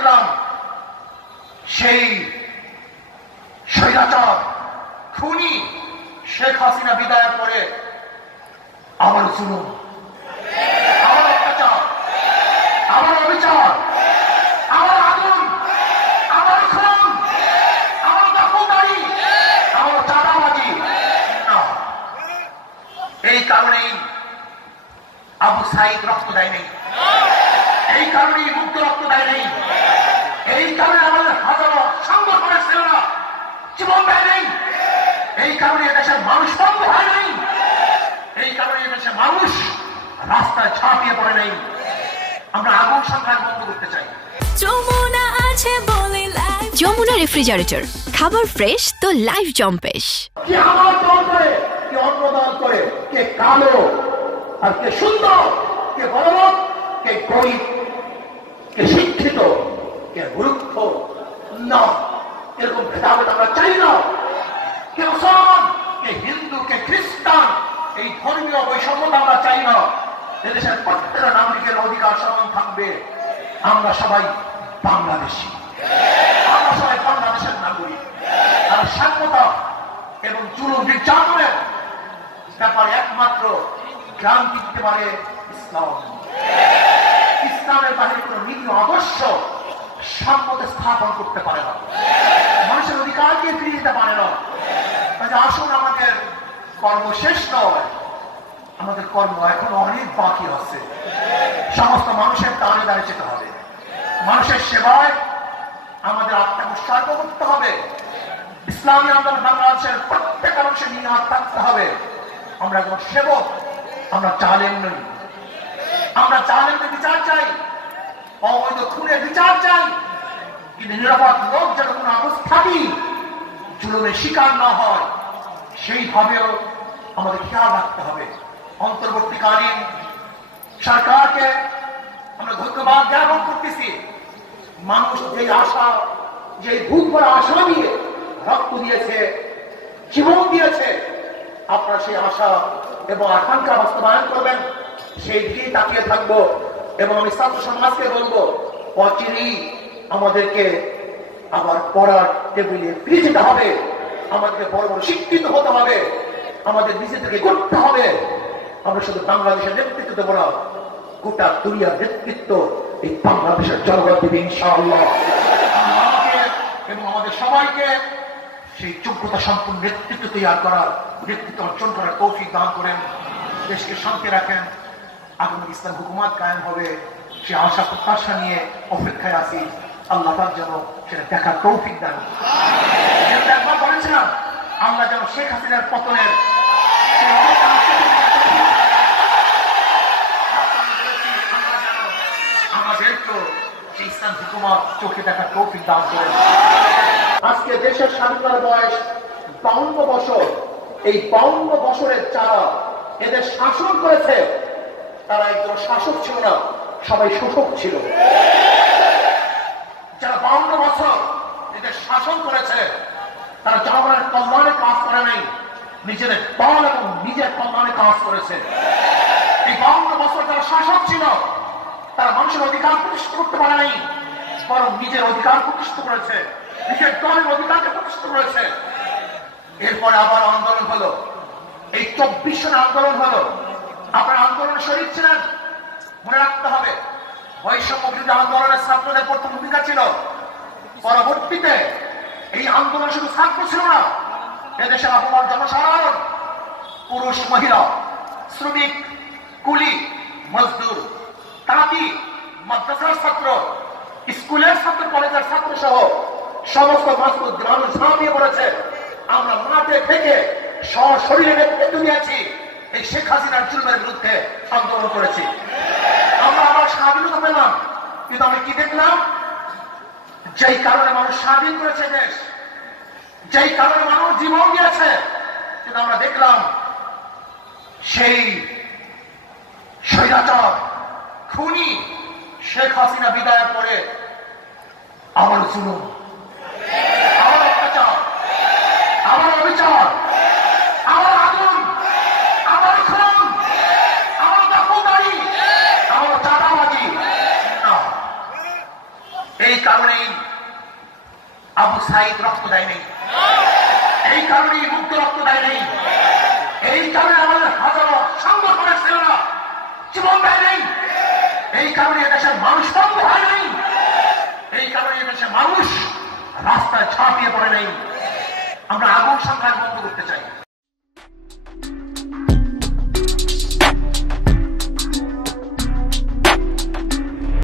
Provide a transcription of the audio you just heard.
দেখলাম সেই স্বৈরাচার খুনি শেখ হাসিনা বিদায়ের পরে আবার জুলুম, আবার অত্যাচার, আবার অবিচার, আবার আগুন, আবার খুন, আবার দখলদারি, আবার চাঁদাবাজি। এই কারণেই আবু সাইদ রক্ত দেয় নেই, এই কারণেই মুক্ত রক্ত দেয় নেই, এই কারণে আমাদের হাজারো সংগঠনের ছেলেরা জীবন দেয় নেই, এই কারণে এদেশের মানুষ বন্ধ হয় নাই, এই কারণে এদেশের মানুষ রাস্তায় ঝাঁপিয়ে পড়ে নেই। আমরা আগুন সংগ্রাম বন্ধ করতে চাই। যমুনা রেফ্রিজারেটর, খাবার ফ্রেশ তো লাইফ জম্পেশ। কে আমার দল করে, কে অন্য দল করে, কে কালো আর কে সুন্দর, কে বড়লোক, কে গরিব, কে শিক্ষিত, কে মূর্খ, না, এরকম ভেদাভেদ আমরা চাই না। কে মুসলমান, কে হিন্দু, কে খ্রিস্টান, এই ধর্মীয় বৈষম্যতা আমরা চাই না। এদেশের প্রত্যেকটা নাগরিকের অধিকার সমান থাকবে। আমরা সবাই বাংলাদেশী, আমরা সবাই বাংলাদেশের নাগরিক। আর স্বাধীনতা এবং জুলুম নির্যাতনের ব্যাপারে একমাত্র ক্রান্তি দিতে পারে ইসলাম। ইসলামের বাহিরে কোন নীতি আদর্শ সম্মত স্থাপন করতে পারে না, মানুষের অধিকারকে ফিরিয়ে দিতে পারে না। আসুন, আমাদের কর্ম শেষ নয়, আমাদের কর্ম এখনো অনেক বাকি আছে। সমস্ত মানুষের দাঁড়ে দাঁড়িয়ে যেতে হবে, মানুষের সেবায় আমাদের আত্মাকে উৎসর্গ করতে হবে। ইসলামী আন্দোলন বাংলাদেশের প্রত্যেক মানুষের নিয়ে হাত থাকতে হবে। আমরা একজন সেবক, আমরা জালেম নই। আমরা জালেমদের বিচার চাই, অবৈধ খুনের বিচার চাই, কিন্তু নিরাপদ লোক যেন কোনো অবস্থাতেই জুলুমের শিকার না হয় সেইভাবেও আমাদের খেয়াল রাখতে হবে। অন্তর্বর্তীকালীন সরকারকে আমরা ধন্যবাদ জ্ঞাপন করতেছি। মানুষ যে আশা, যে ভূত ভরা আশা নিয়ে রক্ত দিয়েছে, জীবন দিয়েছে, আপনারা সেই আশা এবং আকাঙ্ক্ষা বাস্তবায়ন করবেন, সেই দিকেই তাকিয়ে থাকবো। এবং আমি ছাত্র সমাজকে বলবো, অচিরেই আমাদেরকে আবার পড়ার টেবিলে ফিরে যেতে হবে, আমাদেরকে বড় বড় শিক্ষিত হতে হবে, আমাদের নিজেদেরকে করতে হবে। আমরা শুধু বাংলাদেশের নেতৃত্ব দেবো না, গোটা দুনিয়ার নেতৃত্ব এই বাংলাদেশের জনগণ দেবে ইনশাআল্লাহ। এবং আমাদের সবাইকে সেই যোগ্যতা সম্পূর্ণ নেতৃত্ব তৈরি করার, নেতৃত্ব অর্জন করার তৌফিক দান করেন। দেশকে শান্তি রাখেন। আগামী ইসলাম হুকুমত কায়েম হবে, সে আশা প্রত্যাশা নিয়ে অপেক্ষায় আছি। আল্লাহ তাআলা যেন সেটা দেখার তৌফিক দান। একবার বলেছিলাম, আমরা যেন শেখ হাসিনার পতনের আমাদেরকে সেই ইসলাম হুকুমত চোখে দেখার তৌফিক দান করেন। আজকে দেশের স্বাধীনতার বয়স 52 বছর। এই 52 বছরের যারা এদের শাসন করেছে, তারা একজন শাসক ছিল না, সবাই শোষক ছিল। যারা 52 বছর এদের শাসন করেছে, তারা জনগণের কল্যাণে কাজ করে নাই, নিজেদের দল এবং নিজের কল্যাণে কাজ করেছে। এই 52 বছর যারা শাসক ছিল, তারা মানুষের অধিকার প্রতিষ্ঠিত করতে পারে নাই, বরং নিজের অধিকার প্রতিষ্ঠিত করেছে, নিজের দলের অধিকারকে প্রতিষ্ঠিত করেছে। এরপরে আবার আন্দোলন হলো, এই 24 সনের আন্দোলন হলো। আপনারা আন্দোলনে শরীর ছিলেন, মনে রাখতে হবে। বৈষম্য বিরোধী আন্দোলনের ছাত্রদের প্রথম ভূমিকা ছিল। পরবর্তীতে এই আন্দোলন শুধু ছাত্র ছিল না, এদেশের আপামর জনসাধারণ, পুরুষ, মহিলা, শ্রমিক, কুলি, মজদুর, তাঁতি, মাদ্রাসার ছাত্র, স্কুলের ছাত্র, কলেজের ছাত্র সহ সমস্ত মানুষ ঝাঁপিয়ে পড়েছে। আমরা মাঠে থেকে সশরীরে নেতৃত্ব দিয়েছি, এই শেখ হাসিনার জুলুমের বিরুদ্ধে আন্দোলন করেছি। আমরা আবার স্বাধীনতা পেলাম, কিন্তু আমি কি দেখলাম? যেই কারণে মানুষ স্বাধীন করেছে দেশ, যেই কারণে মানুষ জীবন দিয়েছে, কিন্তু আমরা দেখলাম সেই স্বৈরাচার খুনি শেখ হাসিনা বিদায়ের পরে আবার জুলুম, আবার অত্যাচার, আবার অবিচার, আবার আগুন, আবার খুন, আবার দখলদারি, আবার চাঁদাবাজি। এই কারণেই আবু সাইদ রক্ত দেয়নি, এই কারণেই মুক্ত রক্ত দেয়নি, এই কারণে আমাদের হাজারো সংগঠনের ছেলেরা জীবন দেয় নাই, এই কারণে এদেশের মানুষ বন্ধ হয় নাই, এই কারণে এদেশের মানুষ রাস্তায় ঝাঁপিয়ে পড়ে নাই। আমরা আগুন সংগ্রাম বন্ধ করতে চাই।